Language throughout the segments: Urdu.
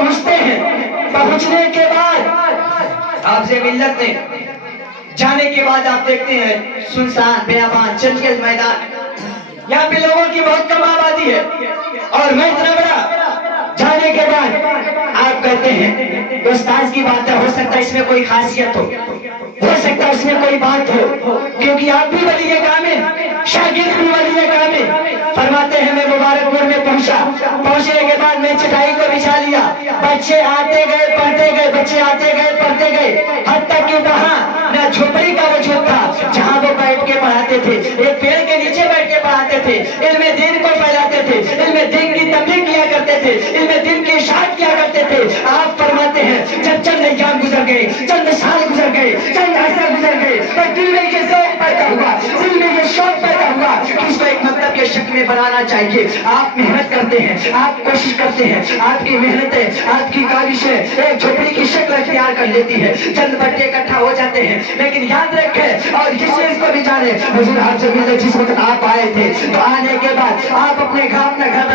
پہنچتے ہیں، پہنچنے کے بعد حافظ ملت نے جانے کے بعد آپ دیکھتے ہیں سنسان بیابان چنچل میدان، یہاں پہ لوگوں کی بہت کم آبادی ہے، اور میں اتنا بڑا جانے کے بعد آپ کہتے ہیں استاذ کی بات ہے، ہو سکتا ہے اس میں کوئی خاصیت ہو سکتا ہے اس میں کوئی بات ہو، کیونکہ آپ بھی ولی کامل، شاگرد بھی ولی کامل۔ فرماتے ہیں میں مبارک پور میں پہنچنے کے بعد میں چٹائی کو بچھا لیا، بچے آتے گئے پڑھتے گئے، بچے آتے گئے پڑھتے گئے، حتیٰ کہ وہاں نہ جھوپڑی کا وجود تھا جہاں وہ بیٹھ کے پڑھاتے تھے، ایک پیڑ کے نیچے بیٹھ کے پڑھاتے تھے، علم دین کو پھیلاتے تھے، علم دین کی تبلیغ کیا کرتے تھے، علم دین کی اشاعت کیا کرتے تھے۔ آپ فرماتے ہیں جب چند ایام گزر گئے، چند سال گزر گئے، چند عرصہ گزر گئے، تو دل میں یہ ذوق پیدا ہوا، دل میں یہ شوق پیدا ہوا کہ اس کو ایک مکتب کے شکل میں بنانا چاہیے۔ آپ محنت کرتے ہیں، آپ کوشش کرتے ہیں، آپ کی محنتیں، آپ کی کاوشیں ایک جھوپڑی کی شکل اختیار کر لیتی ہے، چند بچے اکٹھا ہو جاتے ہیں، لیکن یاد رکھیں اور اس چیز کو بھی جانے، حضور حافظ ملت جس وقت آپ آئے تھے تو آنے کے بعد آپ اپنے اپنا گھر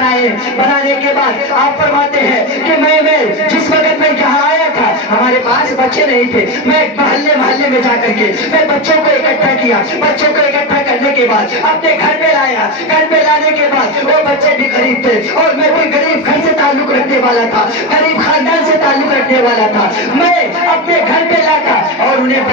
بنانے کے بعد آپ فرماتے ہیں کہ میں جس وقت میں یہاں آیا تھا ہمارے پاس بچے نہیں تھے، میں محلے میں جا کر کے میں بچوں کو اکٹھا کیا، بچوں کو اکٹھا کرنے کے بعد اپنے گھر پہ لایا، گھر پہ لانے کے بعد وہ بچے بھی غریب تھے اور میں کوئی غریب گھر سے تعلق رکھنے والا تھا، غریب خاندان سے تعلق رکھنے والا تھا، میں اپنے گھر پہ لاتا اور انہیں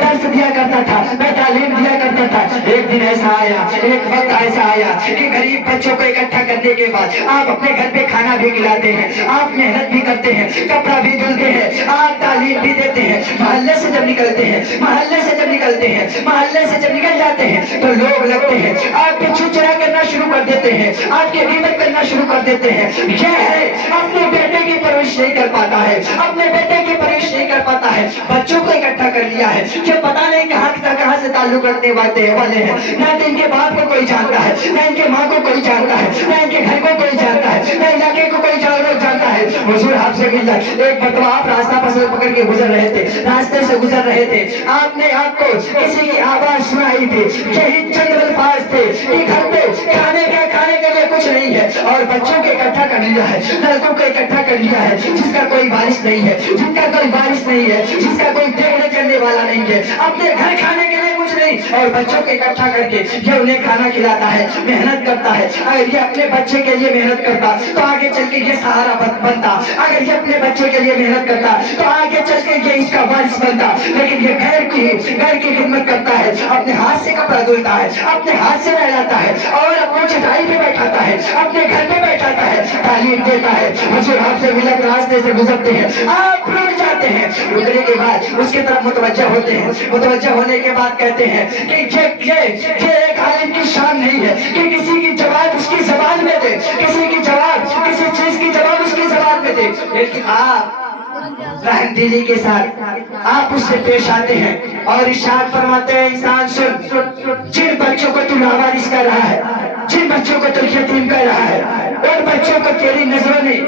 درس دیا کرتا تھا، میں تعلیم دیا کرتا تھا۔ ایک دن ایسا آیا، ایک وقت ایسا آیا کہ غریب بچوں کو اکٹھا کرنے کے بعد آپ اپنے گھر پہ کھانا بھی کھلاتے ہیں، آپ محنت بھی کرتے ہیں، کپڑا بھی دھلتے ہیں، آپ تعلیم بھی دیتے ہیں، محلے سے جب نکلتے ہیں، محلے سے جب نکل جاتے ہیں تو لوگ لگتے ہیں آپ کے چچرا کرنا شروع کر دیتے ہیں، آپ کی غیبت کرنا شروع کر دیتے ہیں۔ یہ ہے اپنے بیٹے کی پرورش نہیں کر پاتا ہے، اپنے بیٹے کی پرورش نہیں کر پاتا ہے، بچوں کو اکٹھا کر لیا ہے کہ پتہ نہیں کہاں سے تعلق رکھنے والے ہیں، نہ ان کے باپ کو کوئی جانتا ہے، نہ ان کے ماں کو کوئی جانتا ہے، نہ ان کے گھر کو کوئی جانتا ہے، نہ علاقے کو کوئی جانتا ہے۔ حضور حافظ ملت ایک مرتبہ آپ راستہ پکڑ کے گزر رہے تھے، راستے سے گزر رہے تھے، آپ کو کسی کی آواز سنائی تھی، یہی چند الفاظ تھے کہ گھر پہ کھانے کے لیے کچھ نہیں ہے اور بچوں کو اکٹھا کر لیا ہے، لڑکوں کو اکٹھا کر لیا ہے، جس کا کوئی وارث نہیں ہے، جن کا کوئی وارث نہیں ہے، جس کا کوئی دیکھنے کرنے والا نہیں ہے، اپنے گھر کھانے کے لیے کچھ نہیں اور بچوں کو اکٹھا کر کے یہ انہیں کھانا کھلاتا ہے، محنت کرتا ہے۔ اگر یہ اپنے بچے کے لیے محنت کرتا تو آگے چل کے یہ سہارا بنتا، اگر یہ اپنے بچے کے لیے محنت کرتا تو آگے چل کے یہ اس کا وارث بنتا، لیکن یہ گھر کی خدمت کرتا ہے، اپنے ہاتھ سے کپڑا دھلتا ہے، اپنے ہاتھ سے نہلاتا ہے اور اپنی چٹائی پہ بیٹھاتا ہے، اپنے گھر پہ بیٹھاتا ہے، تعلیم دیتا ہے۔ حضور حافظ ملت راستے سے گزرتے ہیں، آپ رک جاتے ہیں، رکنے کے بعد اس کی طرف متوجہ ہوتے ہیں، متوجہ ہونے کے بعد کہتے ہیں کہ یہ ایک عالم کی شان نہیں ہے کہ کسی کی جواب اس کی زبان میں دے، کسی چیز کی جواب اس کی زبان میں دے، لیکن آپ رحم دلی کے ساتھ آپ اس سے پیش آتے ہیں اور ارشاد فرماتے ہیں انسان سن، جن بچوں کو تو لاوارث کر رہا ہے، جن بچوں کو تو یتیم کر رہا ہے، ان بچوں کو تیری نظروں نے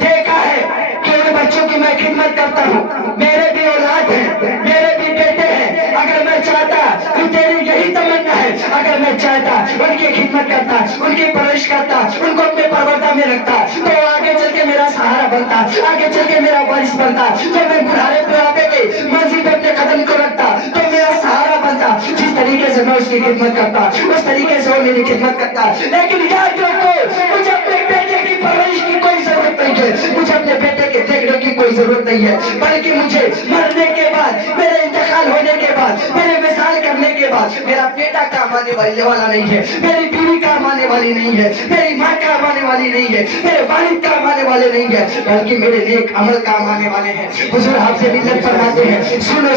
دیکھا ہے کہ ان بچوں کی میں خدمت کرتا ہوں، میرے بھی اولاد ہیں، میرے بھی بیٹے ہیں، اگر میں چاہتا تو تیری یہی تمنا ہے، اگر میں چاہتا ان کی خدمت کرتا، ان کی پرورش کرتا، ان کو اپنے پروردہ میں رکھتا تو آگے چل کے میرا سہارا بنتا، آگے چل کے میرا وارث بنتا، جب میں بڑھاپے کے منزل پہ اپنے قدم کو رکھتا تو میرا سہارا بنتا۔ جس طریقے سے میں اس کی خدمت کرتا اس طریقے سے وہ میری خدمت کرتا، لیکن یاد رکھو مجھے اپنے بیٹے کی پرورش کی کوئی ضرورت نہیں ہے، مجھے اپنے بیٹے کے دیکھنے کی کوئی ضرورت نہیں ہے، بلکہ مجھے مرنے کے بعد، میرے انتقال ہونے کے بعد، میرے وصال کرنے کے بعد میرا بیٹا کام آنے والا نہیں ہے، میری بیوی کام آنے والی نہیں ہے، میری ماں کام آنے والی نہیں ہے، میرے والد کام آنے والے نہیں ہے، بلکہ میرے نیک عمل کام آنے والے ہیں۔ حضور حافظ ملت فرماتے ہیں سنو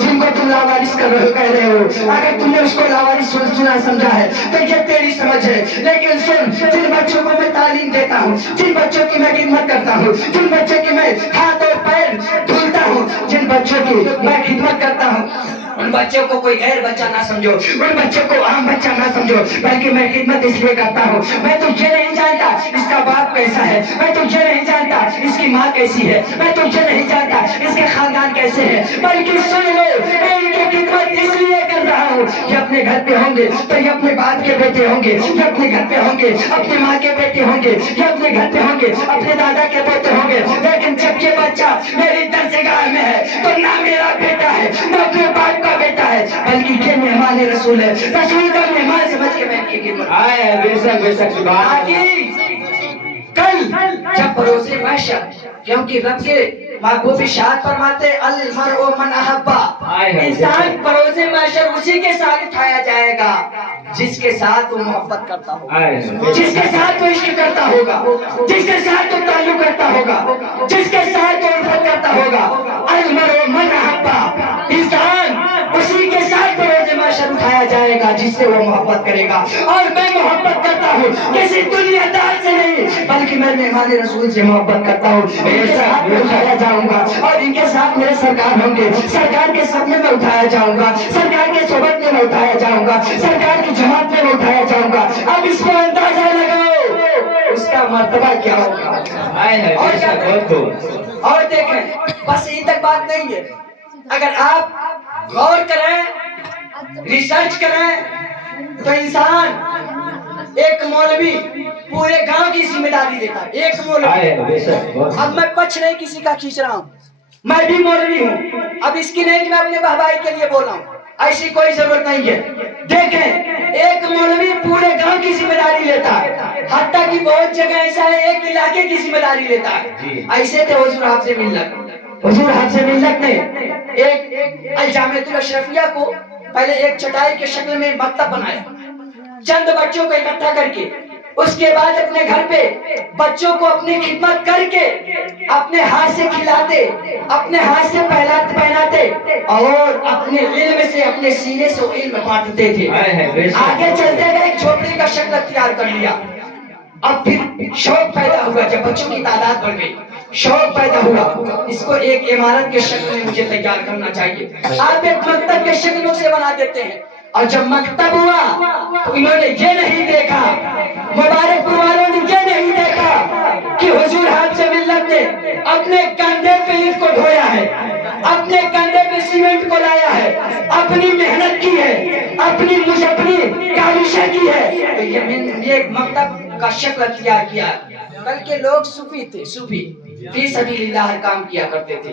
جن کو تم لاوارث کہہ رہے ہو، اگر تم نے اس کو لاوارث سنا سمجھا ہے تو یہ تیری سمجھ ہے، لیکن سن، جن بچوں کو میں تعلیم دیتا ہوں، جن بچوں کی میں خدمت کرتا ہوں، جن بچوں کی میں ہاتھ اور پیر دھلتا ہوں، جن بچوں کی میں خدمت کرتا ہوں، ان بچوں کو کوئی غیر بچہ نہ سمجھو، ان بچوں کو عام بچہ نہ سمجھو، بلکہ میں خدمت اس لیے کرتا ہوں، میں تو یہ نہیں جانتا اس کا باپ کیسا ہے، میں تو یہ نہیں جانتا اس کی ماں کیسی ہے، میں تو یہ نہیں جانتا اس کے خاندان کیسے ہیں، بلکہ سن لو میں ان کی خدمت اس لیے کر رہا ہوں کہ اپنے گھر پہ ہوں گے تو یہ اپنے باپ کے بیٹے ہوں گے، یہ اپنے گھر پہ ہوں گے اپنے ماں کے بیٹے ہوں گے، یہ اپنے گھر پہ ہوں گے اپنے دادا کے بیٹے ہوں گے، لیکن جب یہ بچہ میری درسگاہ میں ہے تو نہ میرا بیٹا ہے نہ اپنے باپ کا بیٹا ہے، بلکہ یہ مہمان رسول ہے، رسول کا مہمان سمجھ کے میں کی خدمت آئے بے شک بے شک سبحان کل جب پروسے محشر، کیونکہ رب کے محبوب ارشاد فرماتے المرء من احبا، انسان پروسے محشر اسی کے ساتھ اٹھایا جائے گا جس کے ساتھ وہ محبت کرتا ہوگا، جس کے ساتھ وہ عشق کرتا ہوگا، جس کے ساتھ وہ تعلق کرتا ہوگا، جس کے ساتھ وہ الفت کرتا ہوگا۔ المرء من احبا، انسان اسی کے ساتھ پروسے محشر اٹھایا جائے گا جس سے وہ محبت کرے گا، اور میں محبت کرتا ہوں کسی دنیا دار سے نہیں بلکہ میں مہمان رسول سے محبت کرتا ہوں، ان کے ساتھ میں اٹھایا جاؤں گا اور ان کے ساتھ میرے سرکار ہوں گے، سرکار کے سامنے میں اٹھایا جاؤں گا، سرکار کے صحبت میں اٹھایا جاؤں گا، سرکار کی جماعت میں اٹھایا جاؤں گا۔ اب اس کو اندازہ لگاؤ اس کا مرتبہ کیا ہوگا۔ اور دیکھیں بس یہیں تک بات نہیں ہے، اگر آپ غور کریں ریسرچ کریں تو انسان ایک مولوی پورے گاؤں کی ذمہ داری لیتا ہے، ایک مولوی۔ اب میں کچھ نہیں کسی کا کھینچ رہا ہوں، میں بھی مولوی ہوں، اب اس کی نہیں کہ میں اپنے بھائی کے لیے بول رہا ہوں، ایسی کوئی ضرورت نہیں ہے۔ دیکھیں ایک مولوی پورے گاؤں کی ذمہ داری لیتا ہے، حتیٰ کہ بہت جگہ ایسا ہے ایک علاقے کی ذمہ داری لیتا ہے۔ ایسے تھے حضور حافظ ملت، حضور حافظ ملت نے ایک الجامعۃ الاشرفیہ کو پہلے ایک چٹائی کے شکل میں مکتب بنایا، چند بچوں کو اکٹھا کر کے، اس کے بعد اپنے گھر پہ بچوں کو اپنی خدمت کر کے اپنے ہاتھ سے کھلاتے، اپنے ہاتھ سے پہناتے اور اپنے علم سے اپنے سینے سے علم بانٹتے تھے۔ آگے چلتے گئے ایک جھوپڑی کا شکل اختیار کر لیا، اب پھر شوق پیدا ہوا، جب بچوں کی تعداد بڑھ گئی شوق پیدا ہوا اس کو ایک عمارت کے شکل میں مجھے تیار کرنا چاہیے، آپ ایک مکتب کے شکل سے بنا دیتے ہیں۔ اور جب مکتب ہوا تو انہوں نے یہ نہیں دیکھا، مبارک پور والوں نے یہ نہیں دیکھا کہ حضور حافظ ملت نے اپنے کندھے پہ اینٹ کو ڈھویا ہے، اپنے کندھے پہ سیمنٹ کو لایا ہے، اپنی محنت کی ہے، اپنی کاوشیں کی ہے، تو یہ مکتب کا شکل اختیار کیا۔ کل کے لوگ صوفی تھے، صوفی فی سبیل اللہ کام کیا کرتے تھے۔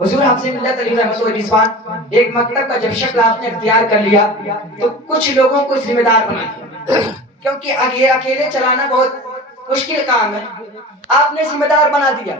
حضور حافظ ملت علیہ رحمۃ اللہ رضوان ایک مکتب کا جب شکل آپ نے اختیار کر لیا تو کچھ لوگوں کو ذمہ دار بنا دیا، کیونکہ یہ اکیلے چلانا بہت مشکل کام ہے، آپ نے ذمہ دار بنا دیا۔